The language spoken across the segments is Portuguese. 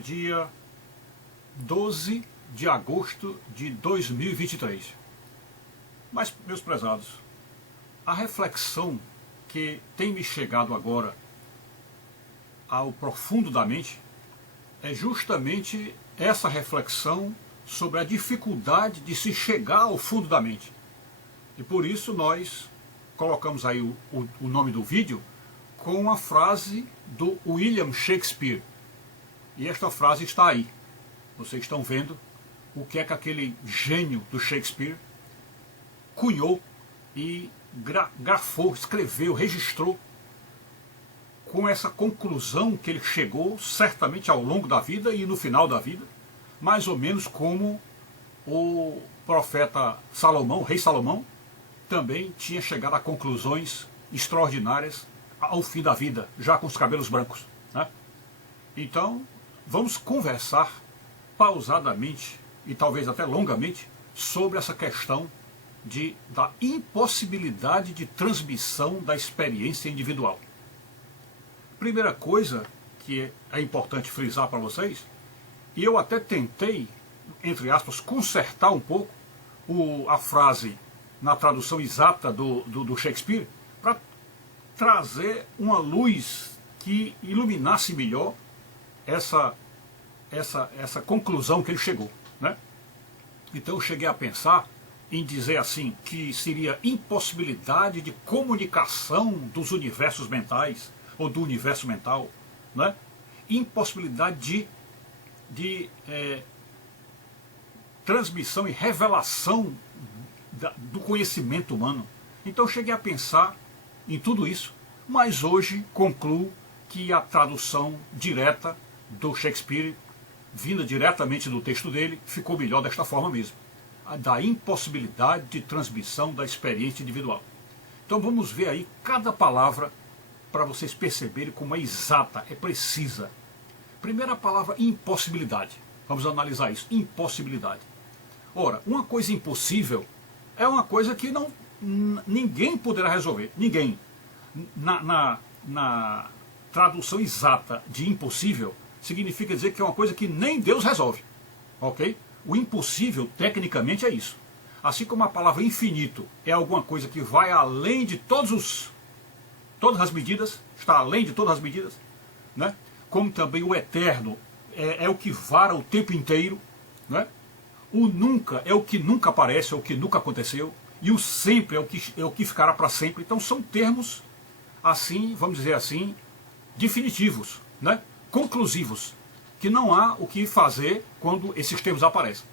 dia 12 de agosto de 2023. Mas, meus prezados, a reflexão que tem me chegado agora ao profundo da mente é justamente essa reflexão sobre a dificuldade de se chegar ao fundo da mente. E por isso nós colocamos aí o nome do vídeo com a frase do William Shakespeare. E esta frase está aí. Vocês estão vendo o que é que aquele gênio do Shakespeare cunhou e grafou, escreveu, registrou com essa conclusão que ele chegou certamente ao longo da vida e no final da vida, mais ou menos como o profeta Salomão, o rei Salomão, também tinha chegado a conclusões extraordinárias ao fim da vida, já com os cabelos brancos, né? Então, vamos conversar pausadamente e talvez até longamente sobre essa questão da impossibilidade de transmissão da experiência individual. Primeira coisa que é importante frisar para vocês, e eu até tentei, entre aspas, consertar um pouco a frase na tradução exata do Shakespeare, para trazer uma luz que iluminasse melhor essa conclusão que ele chegou, né? Então eu cheguei a pensar em dizer assim, que seria impossibilidade de comunicação dos universos mentais, ou do universo mental, né? Impossibilidade de transmissão e revelação do conhecimento humano. Então eu cheguei a pensar em tudo isso, mas hoje concluo que a tradução direta do Shakespeare, vinda diretamente do texto dele, ficou melhor desta forma mesmo. Da impossibilidade de transmissão da experiência individual. Então vamos ver aí cada palavra para vocês perceberem como é exata, é precisa. Primeira palavra, impossibilidade. Vamos analisar isso, impossibilidade. Ora, uma coisa impossível é uma coisa que ninguém poderá resolver, ninguém. Na tradução exata de impossível, significa dizer que é uma coisa que nem Deus resolve, ok? O impossível, tecnicamente, é isso. Assim como a palavra infinito é alguma coisa que vai além de todas as medidas, está além de todas as medidas, né? Como também o eterno é o que vara o tempo inteiro, né? O nunca é o que nunca aparece, é o que nunca aconteceu, e o sempre é o que ficará para sempre. Então são termos, assim, vamos dizer assim, definitivos, né? Conclusivos, que não há o que fazer quando esses termos aparecem.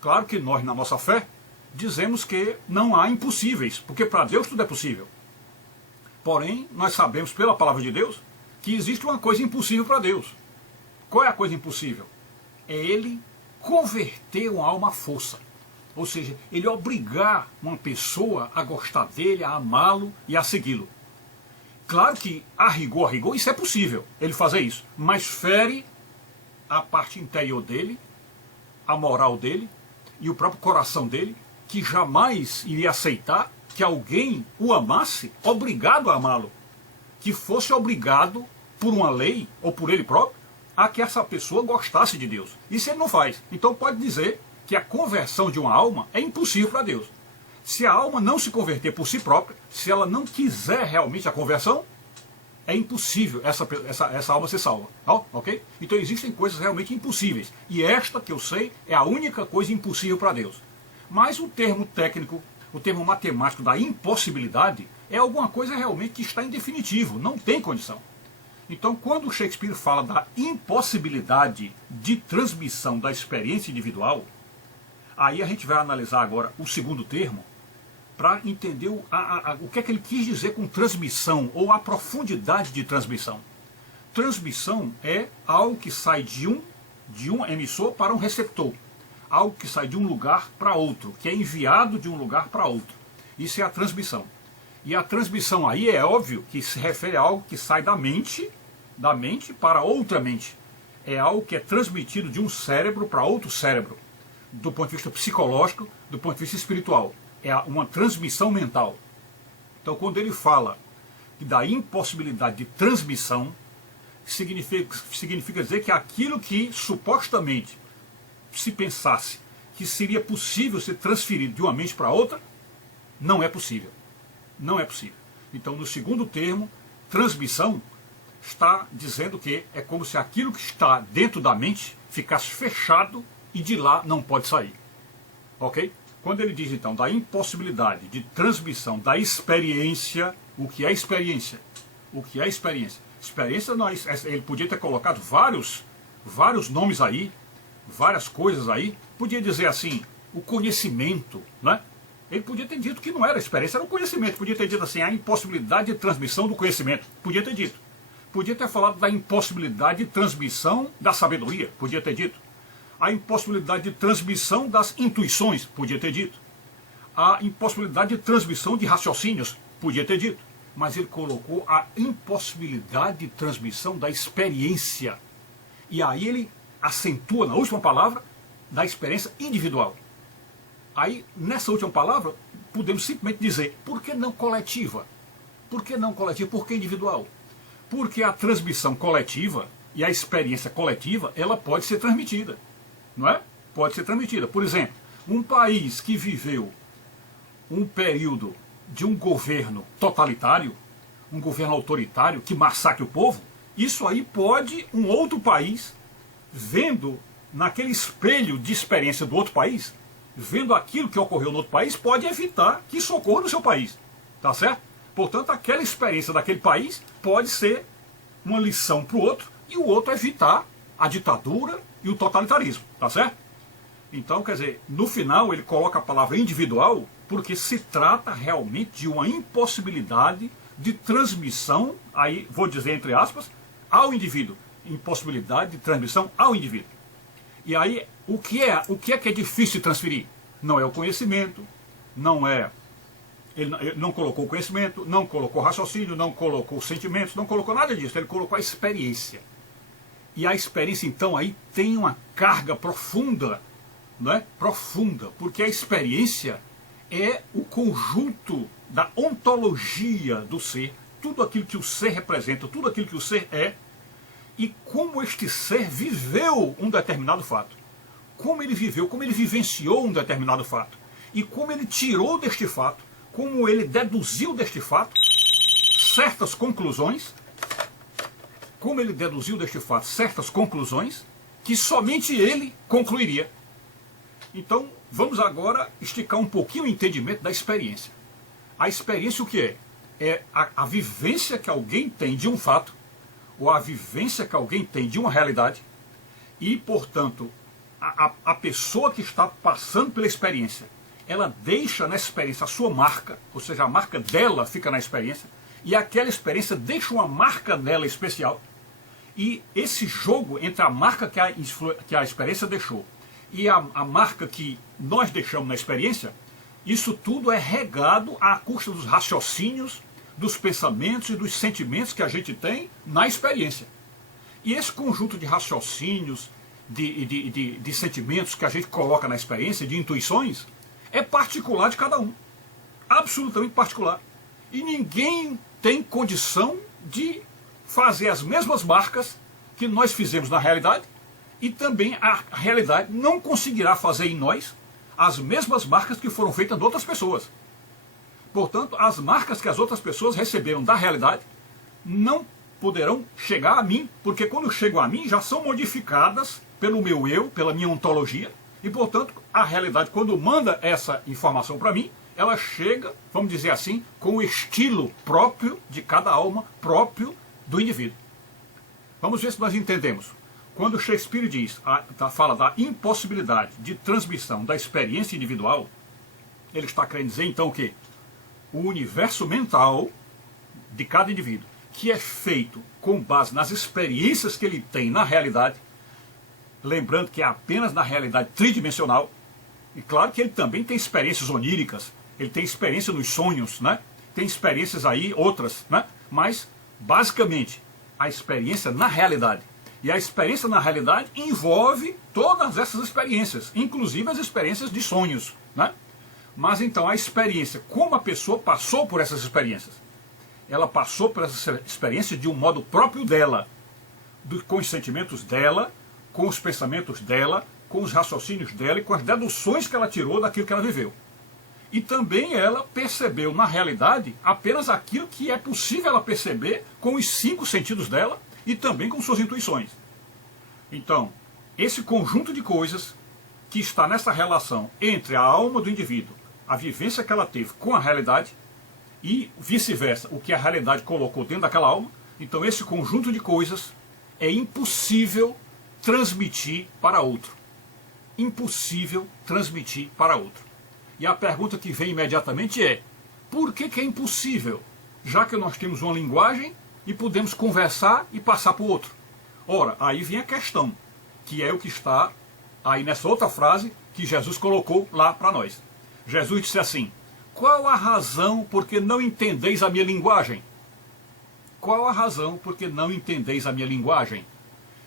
Claro que nós, na nossa fé, dizemos que não há impossíveis, porque para Deus tudo é possível. Porém, nós sabemos pela palavra de Deus que existe uma coisa impossível para Deus. Qual é a coisa impossível? É Ele converter uma alma à força. Ou seja, Ele obrigar uma pessoa a gostar dele, a amá-lo e a segui-lo. Claro que, a rigor, isso é possível, Ele fazer isso, mas fere a parte interior dele, a moral dele e o próprio coração dele, que jamais iria aceitar que alguém o amasse obrigado a amá-lo, que fosse obrigado por uma lei ou por ele próprio a que essa pessoa gostasse de Deus. Isso ele não faz. Então pode dizer que a conversão de uma alma é impossível para Deus. Se a alma não se converter por si própria, se ela não quiser realmente a conversão, é impossível essa alma ser salva, ok? Então existem coisas realmente impossíveis, e esta que eu sei é a única coisa impossível para Deus. Mas o termo técnico, o termo matemático da impossibilidade é alguma coisa realmente que está em definitivo, não tem condição. Então quando o Shakespeare fala da impossibilidade de transmissão da experiência individual, aí a gente vai analisar agora o segundo termo, para entender o que é que ele quis dizer com transmissão, ou a profundidade de transmissão. Transmissão é algo que sai de um emissor para um receptor. Algo que sai de um lugar para outro, que é enviado de um lugar para outro. Isso é a transmissão. E a transmissão aí é óbvio que se refere a algo que sai da mente para outra mente. É algo que é transmitido de um cérebro para outro cérebro, do ponto de vista psicológico, do ponto de vista espiritual. É uma transmissão mental. Então quando ele fala da impossibilidade de transmissão, significa dizer que aquilo que supostamente se pensasse que seria possível ser transferido de uma mente para outra, não é possível. Não é possível. Então, no segundo termo, transmissão está dizendo que é como se aquilo que está dentro da mente ficasse fechado e de lá não pode sair. Ok? Quando ele diz, então, da impossibilidade de transmissão da experiência, o que é experiência? O que é experiência? Experiência, ele podia ter colocado vários nomes aí, várias coisas aí, podia dizer assim, o conhecimento, né? Ele podia ter dito que não era experiência, era o conhecimento, podia ter dito assim, a impossibilidade de transmissão do conhecimento, podia ter dito. Podia ter falado da impossibilidade de transmissão da sabedoria, podia ter dito. A impossibilidade de transmissão das intuições, podia ter dito. A impossibilidade de transmissão de raciocínios, podia ter dito. Mas ele colocou a impossibilidade de transmissão da experiência. E aí ele acentua na última palavra da experiência individual. Aí, nessa última palavra, podemos simplesmente dizer, por que não coletiva? Por que não coletiva? Por que individual? Porque a transmissão coletiva e a experiência coletiva, ela pode ser transmitida. Não é? Pode ser transmitida. Por exemplo, um país que viveu um período de um governo totalitário, um governo autoritário que massacre o povo, isso aí pode um outro país, vendo naquele espelho de experiência do outro país, vendo aquilo que ocorreu no outro país, pode evitar que isso ocorra no seu país. Tá certo? Portanto, aquela experiência daquele país pode ser uma lição para o outro e o outro evitar a ditadura e o totalitarismo. Tá certo? Então, quer dizer, no final ele coloca a palavra individual porque se trata realmente de uma impossibilidade de transmissão, aí vou dizer entre aspas, ao indivíduo. Impossibilidade de transmissão ao indivíduo. E aí, o que é difícil de transferir? Não é o conhecimento, não é... Ele não colocou o conhecimento, não colocou raciocínio, não colocou sentimentos, não colocou nada disso, ele colocou a experiência. E a experiência, então, aí tem uma carga profunda, não é? Profunda, porque a experiência é o conjunto da ontologia do ser, tudo aquilo que o ser representa, tudo aquilo que o ser é, e como este ser viveu um determinado fato. Como ele viveu, como ele vivenciou um determinado fato. E como ele tirou deste fato, como ele deduziu deste fato certas conclusões, como ele deduziu deste fato certas conclusões que somente ele concluiria. Então, vamos agora esticar um pouquinho o entendimento da experiência. A experiência o que é? É a vivência que alguém tem de um fato, ou a vivência que alguém tem de uma realidade, e, portanto, a pessoa que está passando pela experiência, ela deixa na experiência a sua marca, ou seja, a marca dela fica na experiência, e aquela experiência deixa uma marca nela especial. E esse jogo entre a marca que a experiência deixou e a marca que nós deixamos na experiência, isso tudo é regado à custa dos raciocínios, dos pensamentos e dos sentimentos que a gente tem na experiência. E esse conjunto de raciocínios, de sentimentos que a gente coloca na experiência, de intuições, é particular de cada um. Absolutamente particular. E ninguém tem condição de fazer as mesmas marcas que nós fizemos na realidade, e também a realidade não conseguirá fazer em nós as mesmas marcas que foram feitas de outras pessoas. Portanto, as marcas que as outras pessoas receberam da realidade não poderão chegar a mim, porque quando chegam a mim já são modificadas pelo meu eu, pela minha ontologia, e portanto a realidade, quando manda essa informação para mim, ela chega, vamos dizer assim, com o estilo próprio de cada alma, próprio do indivíduo. Vamos ver se nós entendemos. Quando Shakespeare fala da impossibilidade de transmissão da experiência individual, ele está querendo dizer então o quê? O universo mental de cada indivíduo, que é feito com base nas experiências que ele tem na realidade, lembrando que é apenas na realidade tridimensional, e claro que ele também tem experiências oníricas, ele tem experiência nos sonhos, né? Tem experiências aí, outras, né? Mas, basicamente, a experiência na realidade. E a experiência na realidade envolve todas essas experiências, inclusive as experiências de sonhos, né? Mas então a experiência, como a pessoa passou por essas experiências? Ela passou por essa experiência de um modo próprio dela. com os sentimentos dela, com os pensamentos dela, com os raciocínios dela e com as deduções que ela tirou daquilo que ela viveu. E também ela percebeu, na realidade, apenas aquilo que é possível ela perceber com os 5 sentidos dela e também com suas intuições. Então, esse conjunto de coisas que está nessa relação entre a alma do indivíduo, a vivência que ela teve com a realidade, e vice-versa, o que a realidade colocou dentro daquela alma, então esse conjunto de coisas é impossível transmitir para outro. Impossível transmitir para outro. E a pergunta que vem imediatamente é, por que é impossível? Já que nós temos uma linguagem e podemos conversar e passar para o outro. Ora, aí vem a questão, que é o que está aí nessa outra frase que Jesus colocou lá para nós. Jesus disse assim, qual a razão porque não entendeis a minha linguagem? Qual a razão porque não entendeis a minha linguagem?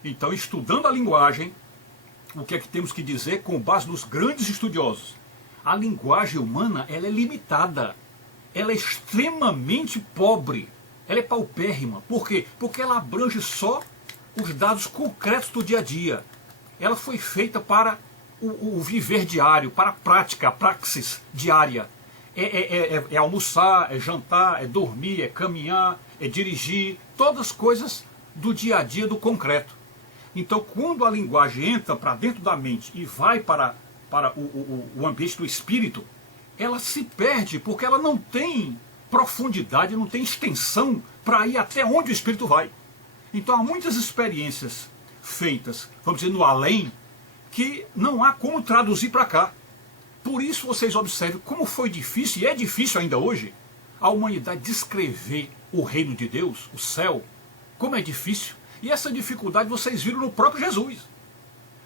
Então, estudando a linguagem, o que é que temos que dizer com base nos grandes estudiosos? A linguagem humana, ela é limitada, ela é extremamente pobre, ela é paupérrima. Por quê? Porque ela abrange só os dados concretos do dia a dia. Ela foi feita para o viver diário, para a prática, a praxis diária. É almoçar, é jantar, é dormir, é caminhar, é dirigir, todas as coisas do dia a dia, do concreto. Então, quando a linguagem entra para dentro da mente e vai para o ambiente do espírito, ela se perde, porque ela não tem profundidade, não tem extensão para ir até onde o espírito vai. Então há muitas experiências feitas, vamos dizer, no além, que não há como traduzir para cá. Por isso vocês observem como foi difícil, e é difícil ainda hoje, a humanidade descrever o reino de Deus, o céu, como é difícil. E essa dificuldade vocês viram no próprio Jesus.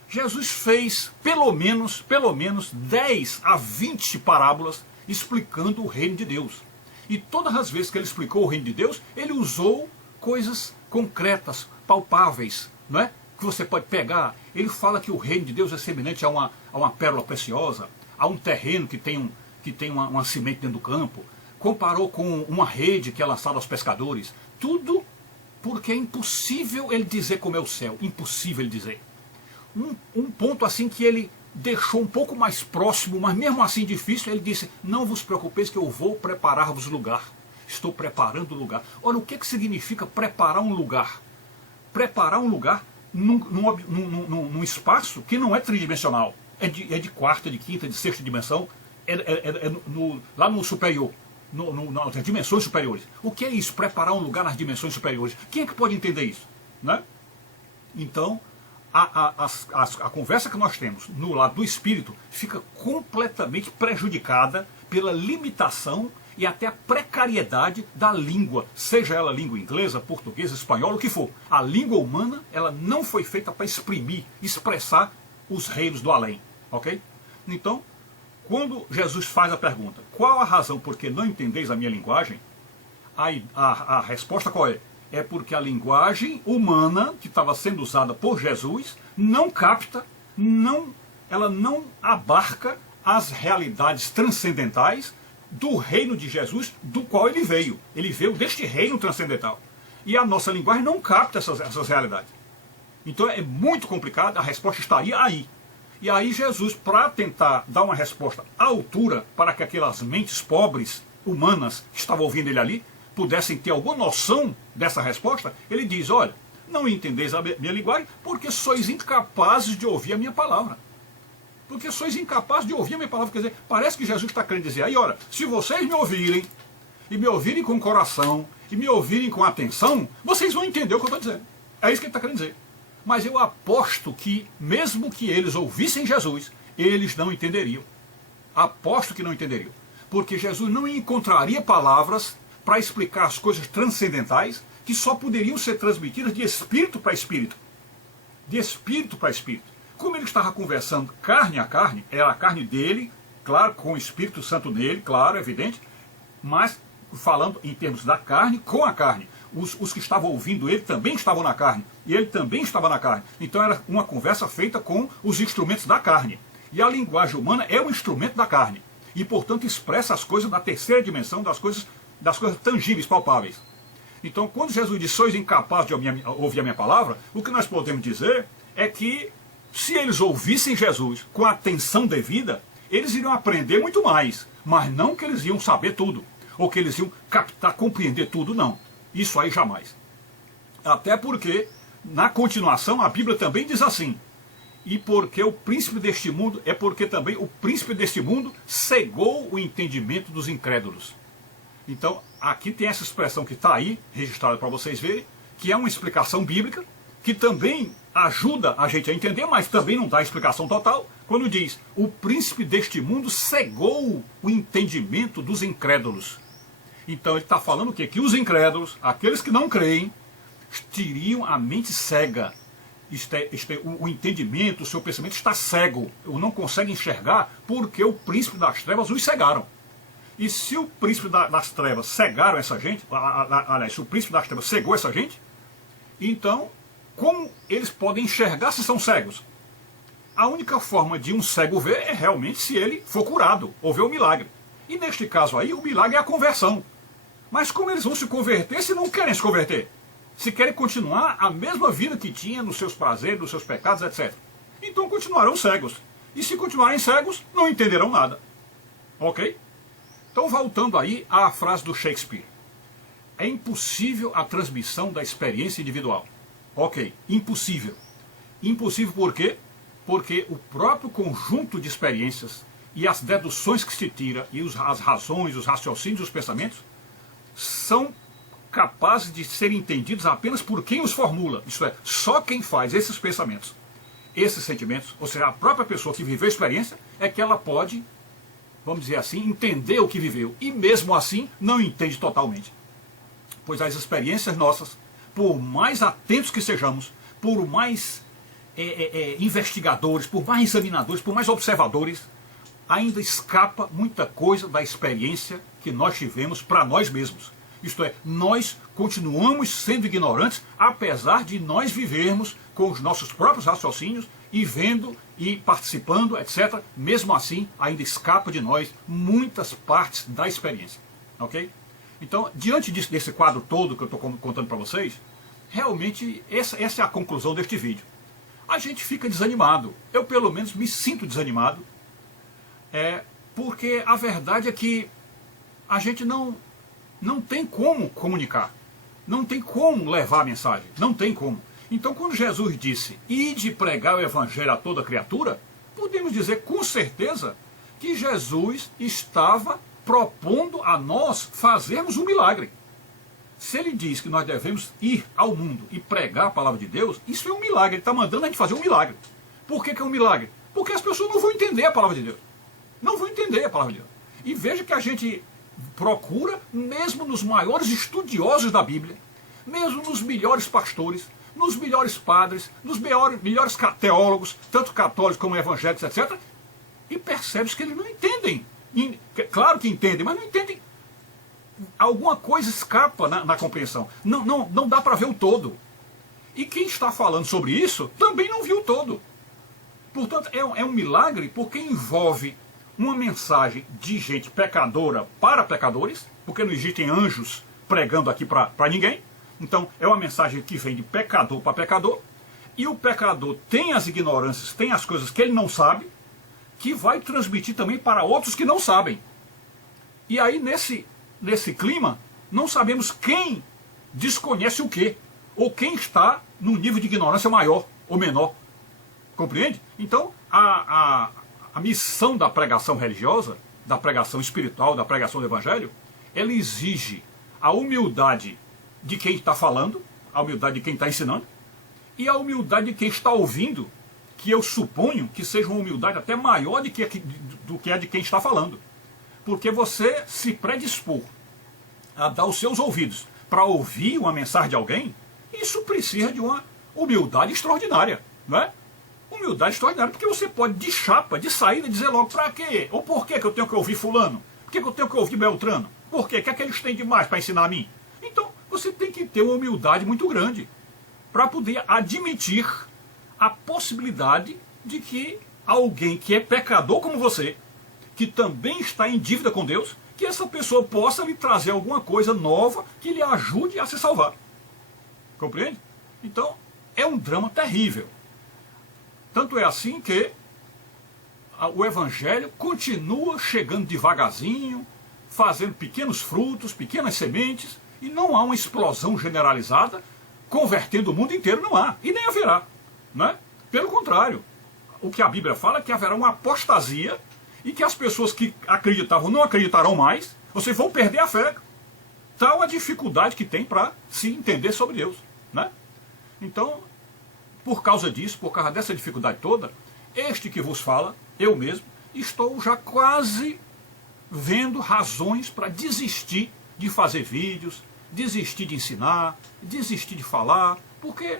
Jesus fez pelo menos 10 a 20 parábolas explicando o reino de Deus. E todas as vezes que ele explicou o reino de Deus, ele usou coisas concretas, palpáveis, não é? Que você pode pegar. Ele fala que o reino de Deus é semelhante a uma pérola preciosa, a um terreno que tem uma semente dentro do campo. Comparou com uma rede que é lançada aos pescadores. Tudo porque é impossível ele dizer como é o céu. Impossível ele dizer. Um ponto assim que ele deixou um pouco mais próximo, mas mesmo assim difícil, ele disse, não vos preocupeis que eu vou preparar-vos lugar. Estou preparando o lugar. Olha, o que significa preparar um lugar? Preparar um lugar num espaço que não é tridimensional. É de quarta, de quinta, de sexta dimensão, lá no superior, nas dimensões superiores. O que é isso? Preparar um lugar nas dimensões superiores. Quem é que pode entender isso? Né? Então, a conversa que nós temos no lado do espírito fica completamente prejudicada pela limitação e até a precariedade da língua, seja ela língua inglesa, portuguesa, espanhola, o que for. A língua humana, ela não foi feita para exprimir, expressar os reinos do além, ok? Então, quando Jesus faz a pergunta, qual a razão por que não entendeis a minha linguagem? A resposta qual é? É porque a linguagem humana que estava sendo usada por Jesus não capta, ela não abarca as realidades transcendentais do reino de Jesus, do qual ele veio. Ele veio deste reino transcendental. E a nossa linguagem não capta essas realidades. Então é muito complicado, a resposta estaria aí. E aí Jesus, para tentar dar uma resposta à altura, para que aquelas mentes pobres, humanas, que estavam ouvindo ele ali, pudessem ter alguma noção dessa resposta, ele diz, olha, não entendeis a minha linguagem porque sois incapazes de ouvir a minha palavra. Porque sois incapazes de ouvir a minha palavra. Quer dizer, parece que Jesus está querendo dizer, aí olha, se vocês me ouvirem, e me ouvirem com o coração, e me ouvirem com atenção, vocês vão entender o que eu estou dizendo. É isso que ele está querendo dizer. Mas eu aposto que, mesmo que eles ouvissem Jesus, eles não entenderiam. Aposto que não entenderiam. Porque Jesus não encontraria palavras para explicar as coisas transcendentais que só poderiam ser transmitidas de espírito para espírito. De espírito para espírito. Como ele estava conversando carne a carne, era a carne dele, claro, com o Espírito Santo nele, claro, evidente, mas falando em termos da carne com a carne. Os que estavam ouvindo ele também estavam na carne, e ele também estava na carne. Então era uma conversa feita com os instrumentos da carne. E a linguagem humana é um instrumento da carne. E, portanto, expressa as coisas da terceira dimensão, das coisas tangíveis, palpáveis. Então, quando Jesus diz, sois incapazes de ouvir a minha palavra, o que nós podemos dizer é que, se eles ouvissem Jesus com a atenção devida, eles iriam aprender muito mais, mas não que eles iam saber tudo, ou que eles iam captar, compreender tudo, não. Isso aí jamais. Até porque, na continuação, a Bíblia também diz assim, e porque o príncipe deste mundo, é porque também o príncipe deste mundo cegou o entendimento dos incrédulos. Então, aqui tem essa expressão que está aí, registrada para vocês verem, que é uma explicação bíblica, que também ajuda a gente a entender, mas também não dá a explicação total, quando diz, o príncipe deste mundo cegou o entendimento dos incrédulos. Então ele está falando o quê? Que os incrédulos, aqueles que não creem, teriam a mente cega. O entendimento, o seu pensamento está cego, não consegue enxergar porque o príncipe das trevas os cegaram. E se o príncipe das trevas cegaram essa gente, aliás, se o príncipe das trevas cegou essa gente, então, como eles podem enxergar se são cegos? A única forma de um cego ver é realmente se ele for curado, ou ver o milagre. E neste caso aí, o milagre é a conversão. Mas como eles vão se converter se não querem se converter? Se querem continuar a mesma vida que tinha nos seus prazeres, nos seus pecados, etc. Então continuarão cegos. E se continuarem cegos, não entenderão nada. Ok? Então voltando aí à frase do Shakespeare. É impossível a transmissão da experiência individual. Ok, impossível. Impossível por quê? Porque o próprio conjunto de experiências e as deduções que se tira, e as razões, os raciocínios, os pensamentos, são capazes de serem entendidos apenas por quem os formula. Isto é, só quem faz esses pensamentos, esses sentimentos, ou seja, a própria pessoa que viveu a experiência, é que ela pode, vamos dizer assim, entender o que viveu. E mesmo assim, não entende totalmente. Pois as experiências nossas, por mais atentos que sejamos, por mais investigadores, por mais examinadores, por mais observadores, ainda escapa muita coisa da experiência que nós tivemos para nós mesmos. Isto é, nós continuamos sendo ignorantes, apesar de nós vivermos com os nossos próprios raciocínios e vendo e participando, etc. Mesmo assim, ainda escapa de nós muitas partes da experiência. Ok? Então, diante desse quadro todo que eu estou contando para vocês, realmente essa é a conclusão deste vídeo. A gente fica desanimado. Eu, pelo menos, me sinto desanimado. Porque a verdade é que a gente não tem como comunicar. Não tem como levar a mensagem. Não tem como. Então, quando Jesus disse, ide pregar o evangelho a toda criatura, podemos dizer com certeza que Jesus estava propondo a nós fazermos um milagre. Se ele diz que nós devemos ir ao mundo e pregar a palavra de Deus, isso é um milagre. Ele está mandando a gente fazer um milagre. Por que é um milagre? Porque as pessoas não vão entender a palavra de Deus. Não vão entender a palavra de Deus. E veja que a gente procura, mesmo nos maiores estudiosos da Bíblia, mesmo nos melhores pastores, nos melhores padres, nos melhores teólogos, tanto católicos como evangélicos, etc., e percebe que eles não entendem. Claro que entendem, mas não entendem. Alguma coisa escapa na compreensão. Não dá para ver o todo. E quem está falando sobre isso também não viu o todo. Portanto, é um milagre porque envolve uma mensagem de gente pecadora para pecadores, porque não existem anjos pregando aqui para ninguém. Então, é uma mensagem que vem de pecador para pecador. E o pecador tem as ignorâncias, tem as coisas que ele não sabe, que vai transmitir também para outros que não sabem. E aí, nesse clima, não sabemos quem desconhece o quê, ou quem está num nível de ignorância maior ou menor. Compreende? Então, a missão da pregação religiosa, da pregação espiritual, da pregação do evangelho, ela exige a humildade de quem está falando, a humildade de quem está ensinando, e a humildade de quem está ouvindo, que eu suponho que seja uma humildade até maior do que a de quem está falando. Porque você se predispor a dar os seus ouvidos para ouvir uma mensagem de alguém, isso precisa de uma humildade extraordinária, não é? Humildade extraordinária, porque você pode, de chapa, de saída, dizer logo, para quê? Ou por que eu tenho que ouvir fulano? Por que eu tenho que ouvir Beltrano? Por quê? O que é que eles têm demais para ensinar a mim? Então, você tem que ter uma humildade muito grande para poder admitir a possibilidade de que alguém que é pecador como você, que também está em dívida com Deus, que essa pessoa possa lhe trazer alguma coisa nova que lhe ajude a se salvar. Compreende? Então, é um drama terrível. Tanto é assim que o Evangelho continua chegando devagarzinho, fazendo pequenos frutos, pequenas sementes, e não há uma explosão generalizada, convertendo o mundo inteiro, não há, e nem haverá. Né? Pelo contrário, o que a Bíblia fala é que haverá uma apostasia, e que as pessoas que acreditavam não acreditarão mais, vocês vão perder a fé. Tal a dificuldade que tem para se entender sobre Deus. Né? Então, por causa disso, por causa dessa dificuldade toda, este que vos fala, eu mesmo, estou já quase vendo razões para desistir de fazer vídeos, desistir de ensinar, desistir de falar, porque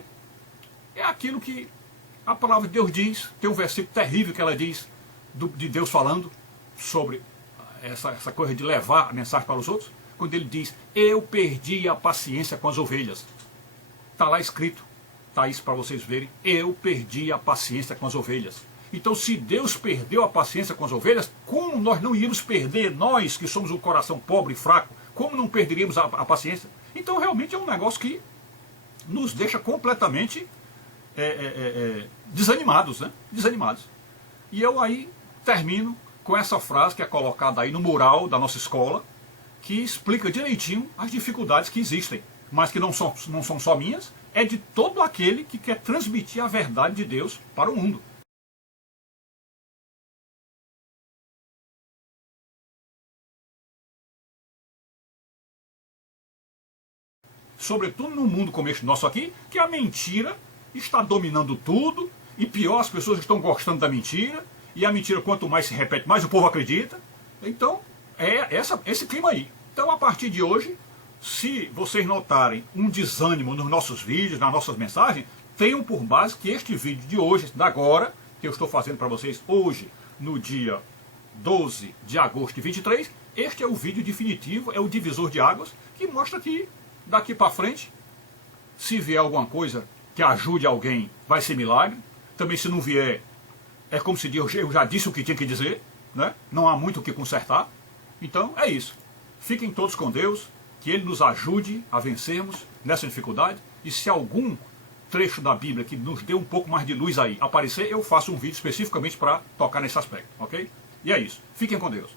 é aquilo que a palavra de Deus diz. Tem um versículo terrível que ela diz, de Deus falando sobre essa coisa de levar a mensagem para os outros, quando ele diz, eu perdi a paciência com as ovelhas. Está lá escrito, está isso para vocês verem, eu perdi a paciência com as ovelhas. Então, se Deus perdeu a paciência com as ovelhas, como nós não iríamos perder, nós que somos um coração pobre e fraco, como não perderíamos a paciência? Então, realmente é um negócio que nos deixa completamente desanimados, né? Desanimados. E eu aí termino com essa frase que é colocada aí no mural da nossa escola, que explica direitinho as dificuldades que existem, mas que não são só minhas, é de todo aquele que quer transmitir a verdade de Deus para o mundo. Sobretudo num mundo como este nosso aqui, que a mentira está dominando tudo, e pior, as pessoas estão gostando da mentira, e a mentira quanto mais se repete, mais o povo acredita. Então, é esse clima aí. Então, a partir de hoje, se vocês notarem um desânimo nos nossos vídeos, nas nossas mensagens, tenham por base que este vídeo de hoje, da agora, que eu estou fazendo para vocês hoje, no dia 12 de agosto de 23, este é o vídeo definitivo, é o divisor de águas, que mostra que daqui para frente, se vier alguma coisa que ajude alguém, vai ser milagre. Também se não vier, é como se eu já disse o que tinha que dizer, né? Não há muito o que consertar. Então é isso. Fiquem todos com Deus, que Ele nos ajude a vencermos nessa dificuldade. E se algum trecho da Bíblia que nos dê um pouco mais de luz aí aparecer, eu faço um vídeo especificamente para tocar nesse aspecto, ok? E é isso. Fiquem com Deus.